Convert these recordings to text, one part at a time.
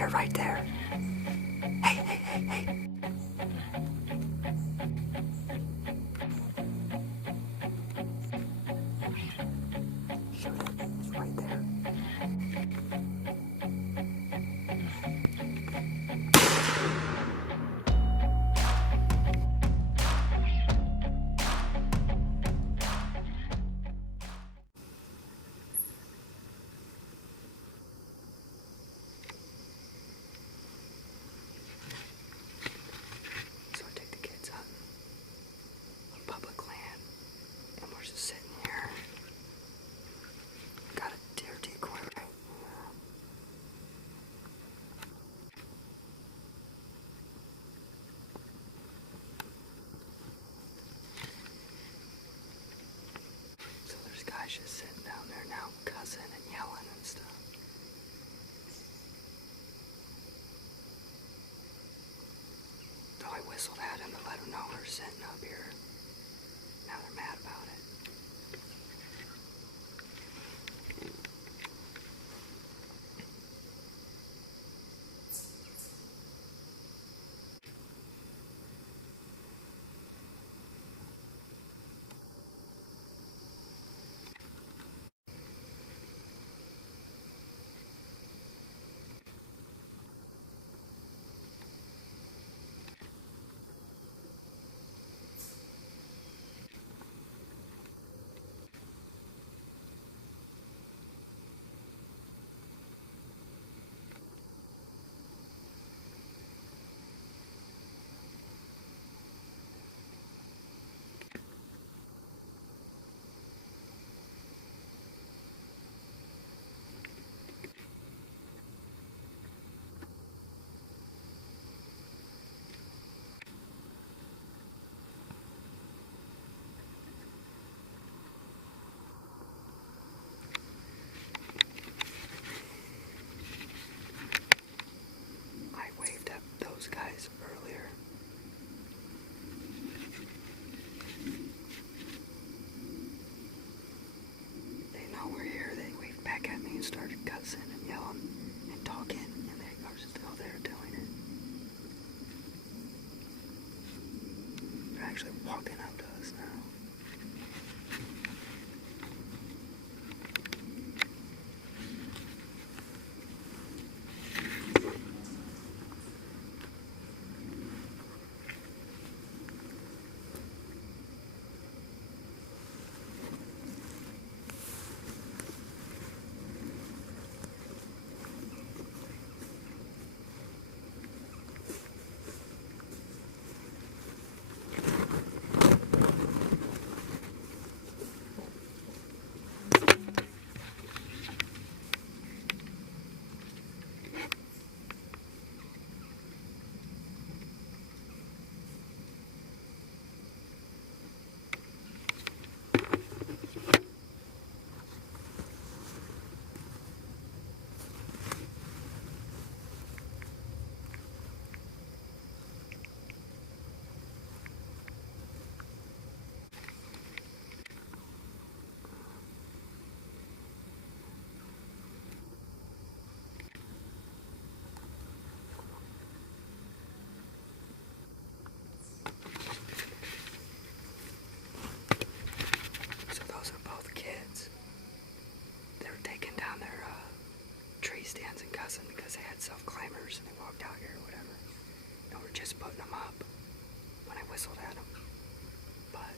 here, right there. Hey, hey, hey, hey. Shoot it. It's right there. So I take the kids hunting on public land, and we're just sitting here. Got a deer decoy right here. So there's guys just sitting down there now, cussing and yelling and stuff. So I whistled at him to let him know we're sitting up here. Now they're mad about it. Those guys earlier. They know we're here. They waved back at me and started cussing and yelling and talking, and they are still there doing it. They're actually walking up to us now. Stands and cussing because they had self-climbers and they walked out here or whatever. And we're just putting them up when I whistled at them. But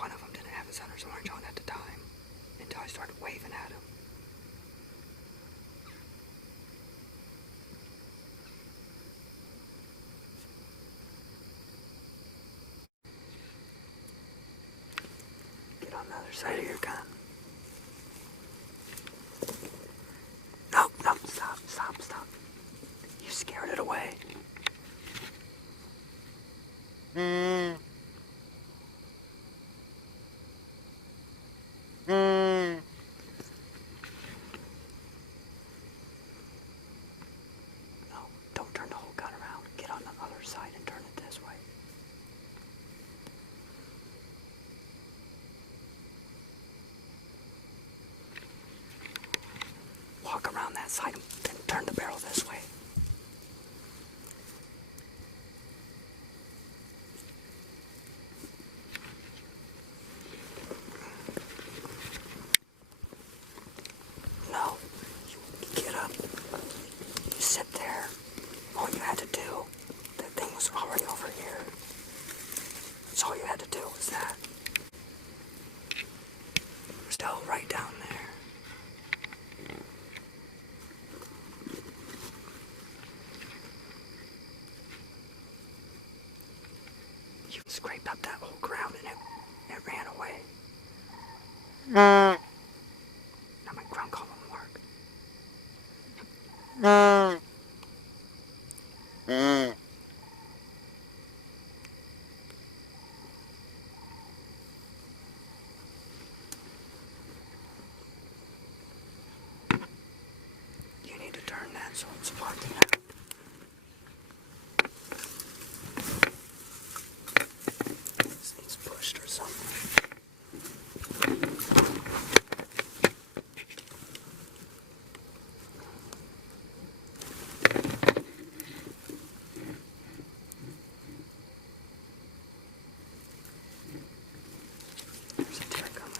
one of them didn't have his hunter's orange on at the time until I started waving at him. Get on the other side of your gun. No, stop. You scared it away. No, don't turn the whole gun around. Get on the other side and turn it this way. side and turn the barrel this way. No, you get up, you sit there. All you had to do, that thing was already over here. So all you had to do was that. Still right down there. You scraped up that whole ground and it ran away. Now my ground call won't work. You need to turn that so it's locked in. This needs pushed or something. There's a deer coming.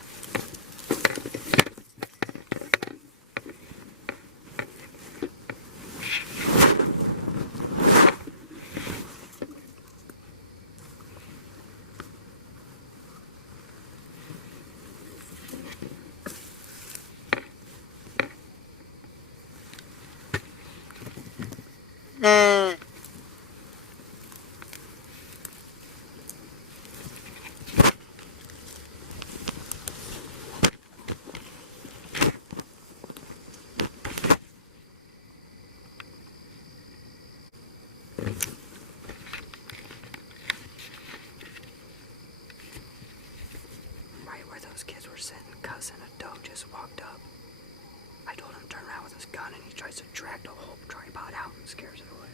Right where those kids were sitting, cousin, a doe just walked up. I told him to turn around with his gun and he tries to drag the whole tripod out and scares it away.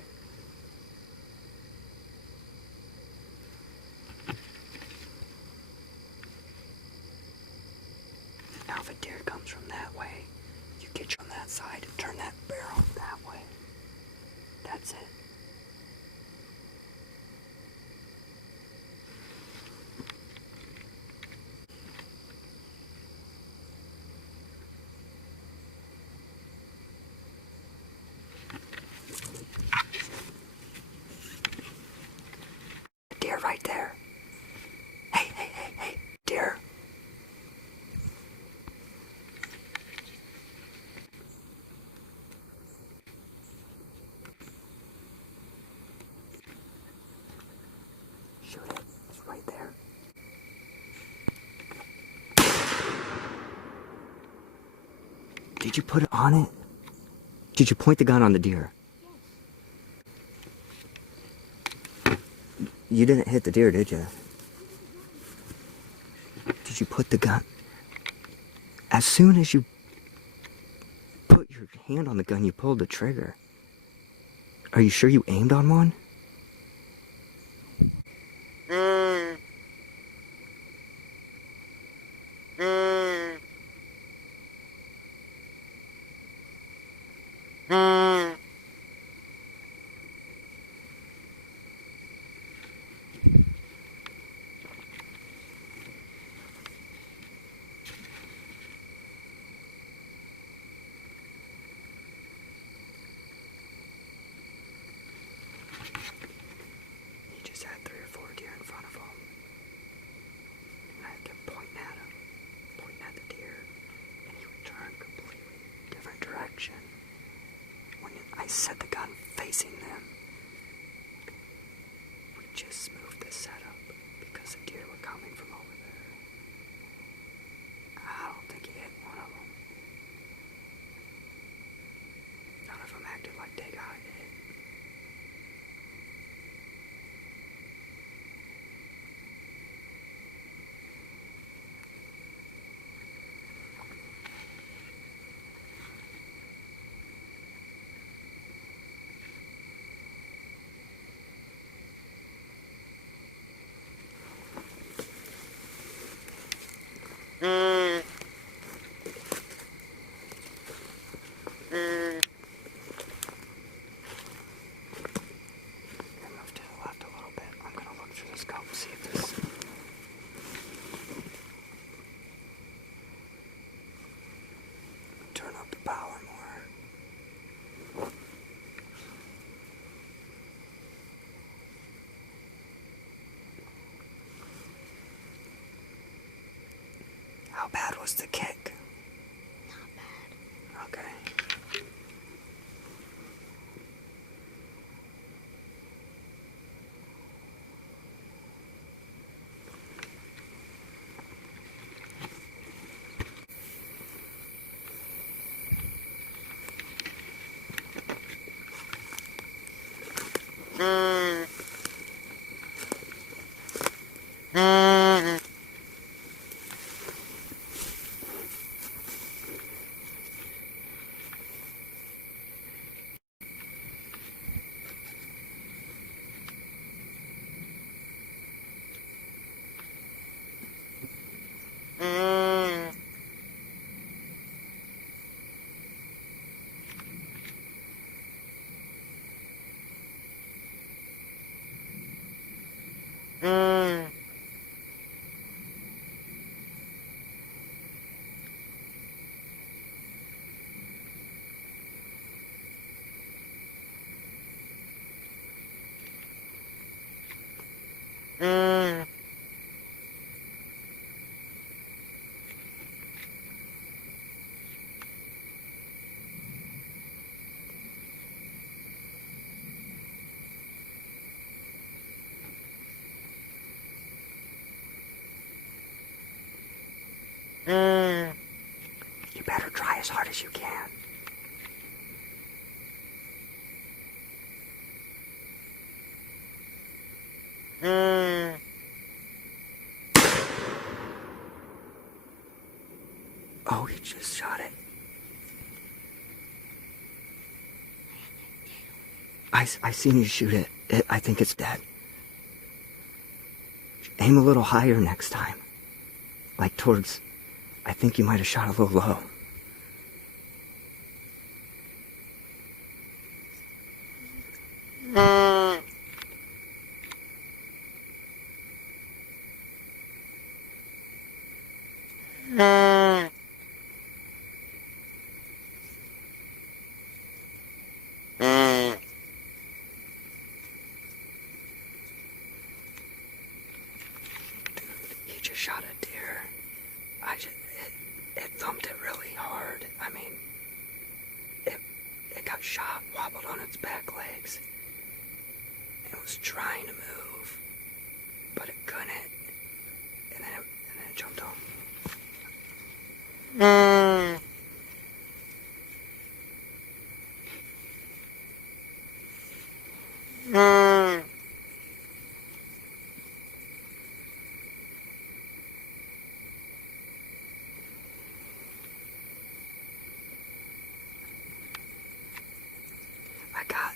Now if a deer comes from that way, you get on that side and turn that barrel that way. That's it. Deer right there. Hey, deer. Shoot it. It's right there. Did you put it on it? Did you point the gun on the deer? You didn't hit the deer, did you? Did you put the gun? As soon as you put your hand on the gun, you pulled the trigger. Are you sure you aimed on one? He just had 3 or 4 deer in front of him. And I kept pointing at him, pointing at the deer, and he would turn completely different direction. When I set the gun facing them, we just moved the setup because the deer were coming from over there. I don't think he hit one of them. None of them acted like they got hit. was the kick? Not bad. Okay. You better try as hard as you can. Oh, he just shot it. I seen you shoot it. I think it's dead. Aim a little higher next time. Like towards... I think you might have shot a little low. He just shot a deer. It thumped it really hard. I mean, it got shot, wobbled on its back legs. It was trying to move, but it couldn't. And then it jumped off. I got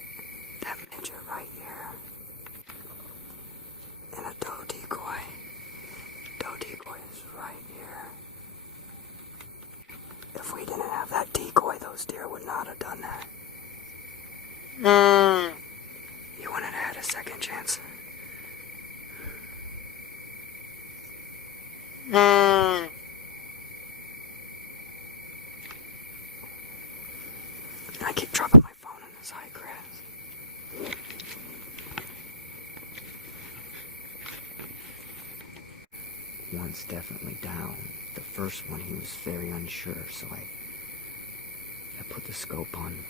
that midget right here. And a doe decoy. Doe decoy is right here. If we didn't have that decoy, those deer would not have done that. You wouldn't have had a second chance. I keep dropping my phone in this high grass. One's definitely down. The first one, he was very unsure, so I put the scope on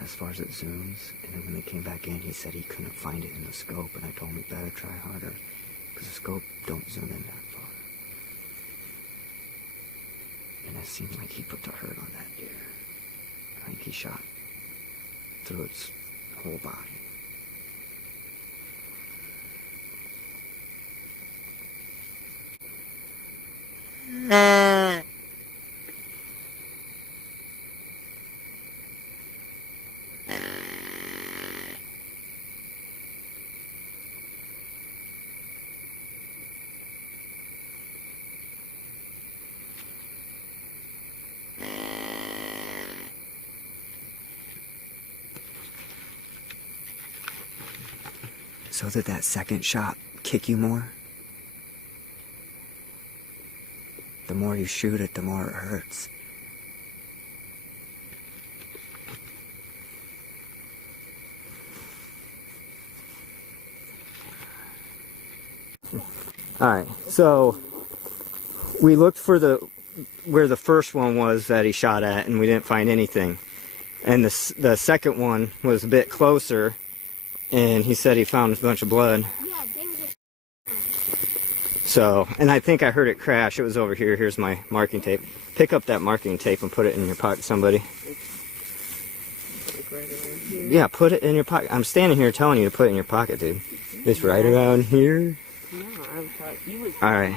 as far as it zooms, and then when they came back in, he said he couldn't find it in the scope, and I told him he better try harder, because the scope don't zoom in that far. And it seemed like he put the hurt on that deer. I think he shot through its whole body. So did that second shot kick you more? The more you shoot it, the more it hurts. Alright, so we looked for where the first one was that he shot at, and we didn't find anything. And the second one was a bit closer, and he said he found a bunch of blood. Yeah, they were just... So, and I think I heard it crash. It was over here. Here's my marking tape. Pick up that marking tape and put it in your pocket, somebody. Like right around here. Yeah, put it in your pocket. I'm standing here telling you to put it in your pocket, dude. It's right around here. No, I'm trying. You was. Alright.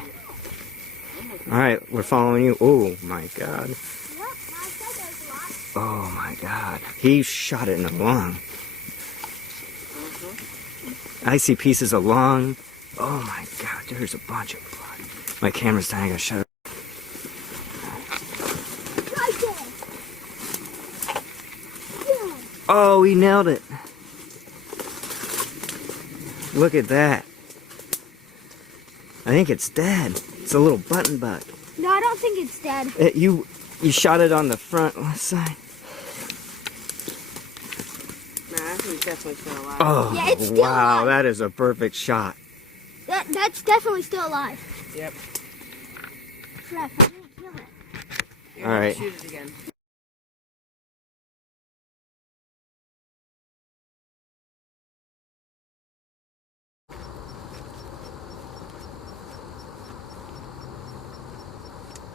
Alright, we're following you. Oh my god. Yep, I said there's a lot. Oh my god. He shot it in the lung. I see pieces of lung. Oh my god, there's a bunch of blood. My camera's dying, I gotta shut it. Right there. Yeah. Oh, he nailed it. Look at that. I think it's dead. It's a little button buck. No, I don't think it's dead. You shot it on the front side. Nah, I think it's definitely still alive. Oh, Yeah, it's still wow, alive. that is a perfect shot. That's definitely still alive. Yep. Crap, I didn't kill it. You're All right. Shoot it again.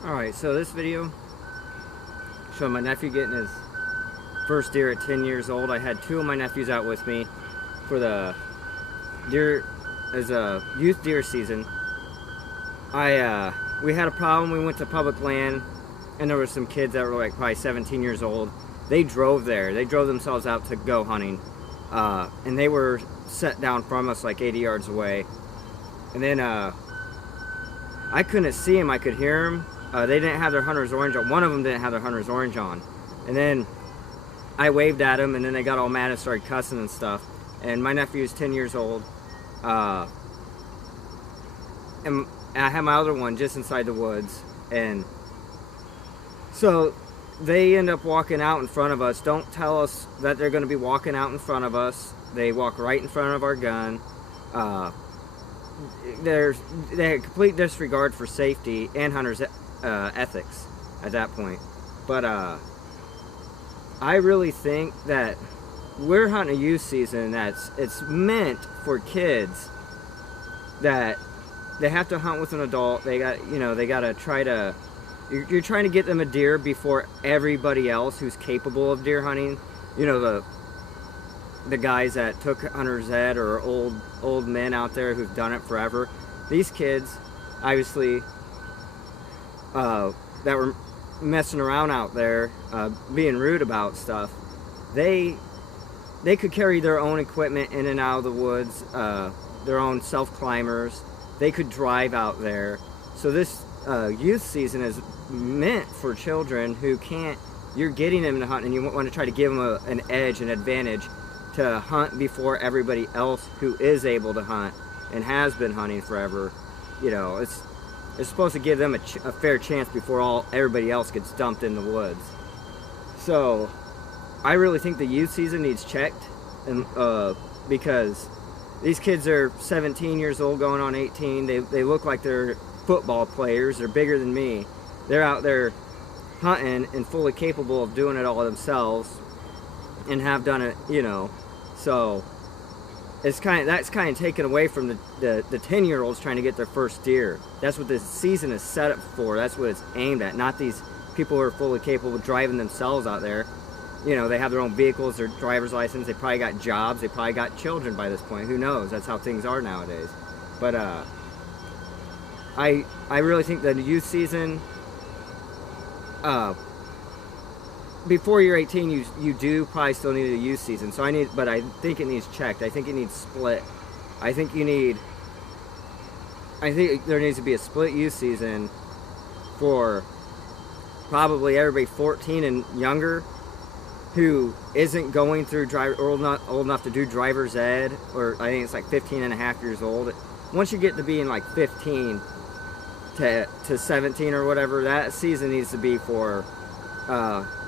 Alright, so this video showing my nephew getting his first deer at 10 years old. I had two of my nephews out with me for the deer as a youth deer season. We had a problem. We went to public land and there were some kids that were like probably 17 years old. They drove there. They drove themselves out to go hunting. And they were set down from us like 80 yards away. And then I couldn't see them. I could hear them. They didn't have their hunter's orange on. One of them didn't have their hunter's orange on. And then I waved at them and then they got all mad and started cussing and stuff. And my nephew's 10 years old. And I had my other one just inside the woods. And so they end up walking out in front of us. Don't tell us that they're going to be walking out in front of us. They walk right in front of our gun. They had complete disregard for safety and hunters' ethics at that point. But I really think that we're hunting a youth season it's meant for kids that they have to hunt with an adult. They got to try to. You're trying to get them a deer before everybody else who's capable of deer hunting. You know, the guys that took hunter's ed or old men out there who've done it forever. These kids, obviously, that were messing around out there, being rude about stuff, they could carry their own equipment in and out of the woods, their own self-climbers. They could drive out there. So this youth season is meant for children who can't. You're getting them to hunt, and you want to try to give them an edge, an advantage to hunt before everybody else who is able to hunt and has been hunting forever. You know, it's supposed to give them a fair chance before everybody else gets dumped in the woods. So I really think the youth season needs checked, and because these kids are 17 years old going on 18. They look like they're football players. They're bigger than me. They're out there hunting and fully capable of doing it all themselves and have done it, you know. So that's kind of taken away from the 10-year-olds trying to get their first deer. That's what this season is set up for. That's what it's aimed at. Not these people who are fully capable of driving themselves out there. You know, they have their own vehicles, their driver's license, they probably got jobs, they probably got children by this point. Who knows? That's how things are nowadays. But I really think that the youth season, before you're 18, you do probably still need a youth season. But I think it needs checked. I think it needs split. I think there needs to be a split youth season for probably everybody 14 and younger who isn't going through old enough to do driver's ed, or I think it's like 15 and a half years old. Once you get to being like 15 to 17 or whatever, that season needs to be for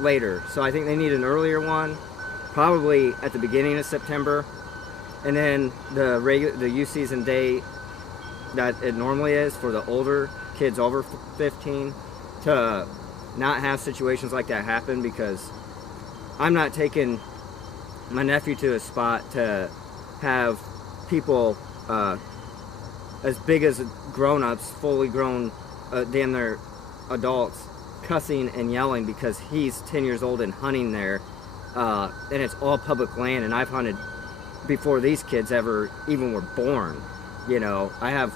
later. So I think they need an earlier one, probably at the beginning of September, and then the youth season date that it normally is for the older kids over 15 to not have situations like that happen, because I'm not taking my nephew to a spot to have people as big as grown-ups, fully grown, damn near adults, cussing and yelling because he's 10 years old and hunting there, and it's all public land, and I've hunted before these kids ever even were born. You know, I have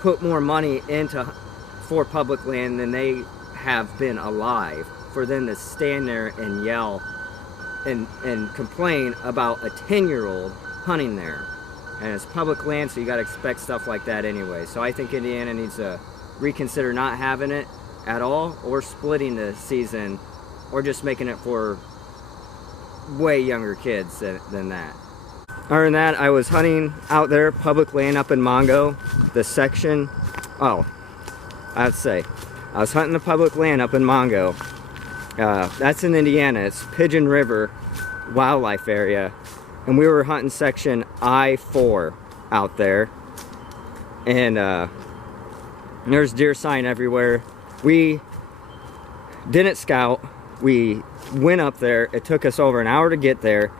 put more money for public land than they have been alive. For them to stand there and yell and complain about a 10-year-old hunting there. And it's public land, so you gotta expect stuff like that anyway. So I think Indiana needs to reconsider not having it at all, or splitting the season, or just making it for way younger kids than that. Other than that, I was hunting out there, public land up in Mongo, the section, I was hunting the public land up in Mongo. That's in Indiana. It's Pigeon River Wildlife Area, and we were hunting section I-4 out there, and there's deer sign everywhere. We didn't scout. We went up there. It took us over an hour to get there,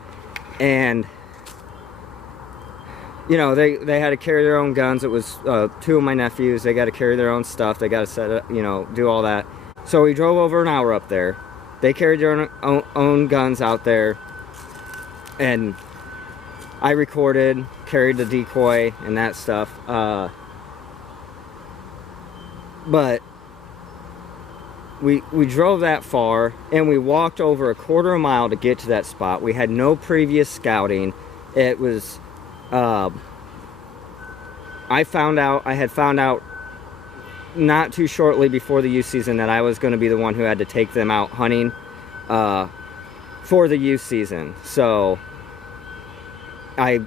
and you know, they had to carry their own guns. It was 2 of my nephews. They got to carry their own stuff. They got to set up, you know, do all that. So we drove over an hour up there. They carried their own guns out there, and I recorded, carried the decoy and that stuff. But we drove that far, and we walked over a quarter of a mile to get to that spot. We had no previous scouting. It was I had found out not too shortly before the youth season that I was going to be the one who had to take them out hunting for the youth season. So I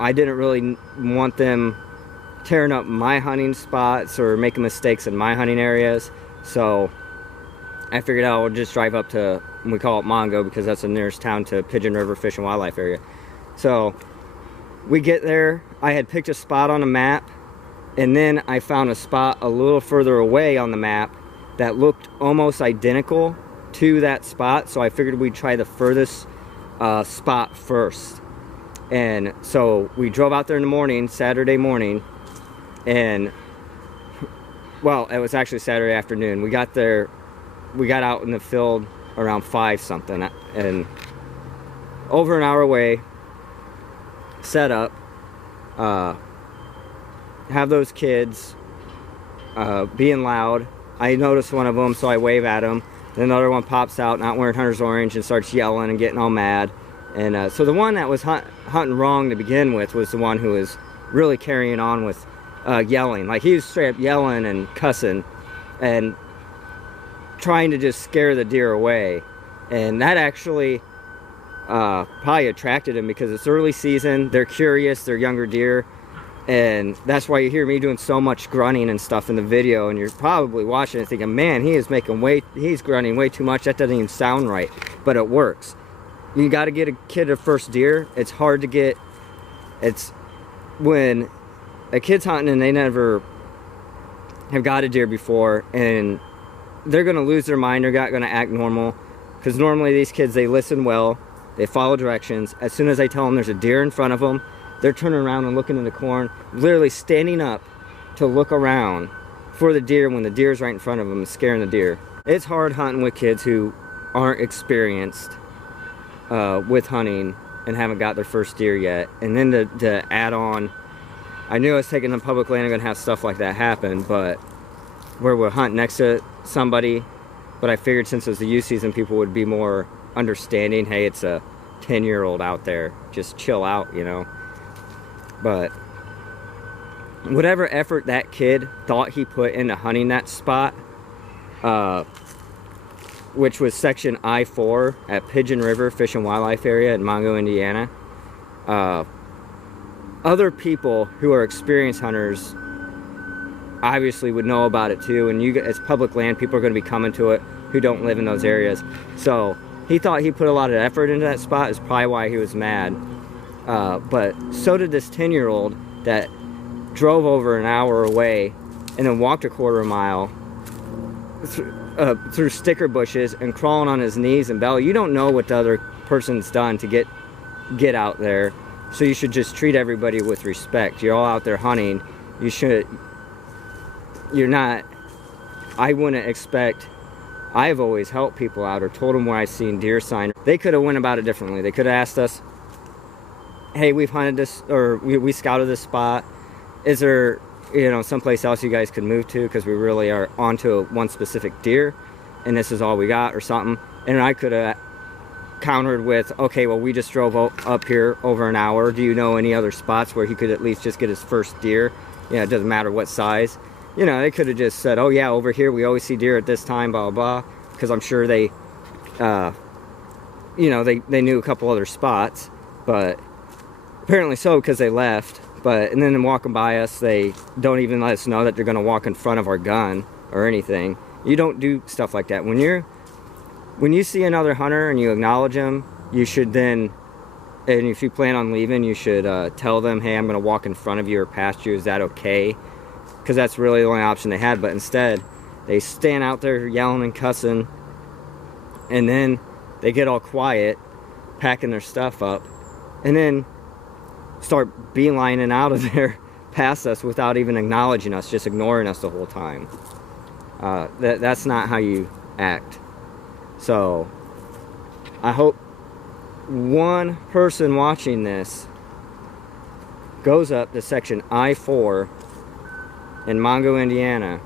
didn't really want them tearing up my hunting spots or making mistakes in my hunting areas. So I figured I would just drive up to, we call it Mongo because that's the nearest town to Pigeon River Fish and Wildlife Area. So we get there. I had picked a spot on a map, and then I found a spot a little further away on the map that looked almost identical to that spot, so I figured we'd try the furthest spot first. And so we drove out there in the morning, Saturday morning, and well, it was actually Saturday afternoon. We got there, we got out in the field around 5 something, and over an hour away, set up, have those kids being loud. I noticed one of them, so I wave at him. Then another one pops out, not wearing hunter's orange, and starts yelling and getting all mad. And so the one that was hunting wrong to begin with was the one who was really carrying on with yelling. Like, he was straight up yelling and cussing and trying to just scare the deer away. And that actually probably attracted him, because it's early season, they're curious, they're younger deer, and that's why you hear me doing so much grunting and stuff in the video, and you're probably watching it thinking, man, he's grunting way too much, that doesn't even sound right. But it works. You got to get a kid a first deer. It's hard to get. It's when a kid's hunting and they never have got a deer before, and they're going to lose their mind, they're not going to act normal, because normally these kids, they listen well, they follow directions. As soon as I tell them there's a deer in front of them, they're turning around and looking in the corn, literally standing up to look around for the deer when the deer's right in front of them and scaring the deer. It's hard hunting with kids who aren't experienced with hunting and haven't got their first deer yet. And then to add on, I knew I was taking on public land and gonna have stuff like that happen, but where we're hunting next to somebody, but I figured since it was the youth season, people would be more understanding. Hey, it's a 10-year-old out there, just chill out, you know. But whatever effort that kid thought he put into hunting that spot, which was section I-4 at Pigeon River Fish and Wildlife Area in Mongo, Indiana, other people who are experienced hunters obviously would know about it too, and it's public land, people are going to be coming to it who don't live in those areas. So he thought he put a lot of effort into that spot, is probably why he was mad. But so did this 10-year-old that drove over an hour away and then walked a quarter mile through sticker bushes and crawling on his knees and belly. You don't know what the other person's done to get out there, so you should just treat everybody with respect. You're all out there hunting. You're not. I wouldn't expect. I've always helped people out or told them where I've seen deer sign. They could have went about it differently. They could have asked us, hey, we've hunted this, or we scouted this spot. Is there, someplace else you guys could move to, because we really are onto one specific deer and this is all we got, or something. And I could have countered with, okay, well, we just drove up here over an hour. Do you know any other spots where he could at least just get his first deer? It doesn't matter what size. They could have just said, oh yeah, over here we always see deer at this time, blah blah blah, because I'm sure they they knew a couple other spots, but apparently so, because they left. And then walking by us, they don't even let us know that they're going to walk in front of our gun or anything. You don't do stuff like that. When you see another hunter and you acknowledge him, you should then, and if you plan on leaving, you should tell them, hey, I'm going to walk in front of you or past you. Is that okay? Because that's really the only option they had. But instead, they stand out there yelling and cussing, and then they get all quiet, packing their stuff up, and then start beelining out of there past us without even acknowledging us, just ignoring us the whole time. That's not how you act. So I hope one person watching this goes up to section I-4 in Mongo, Indiana,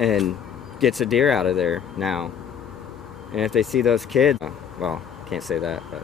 and gets a deer out of there now. And if they see those kids, well, can't say that, but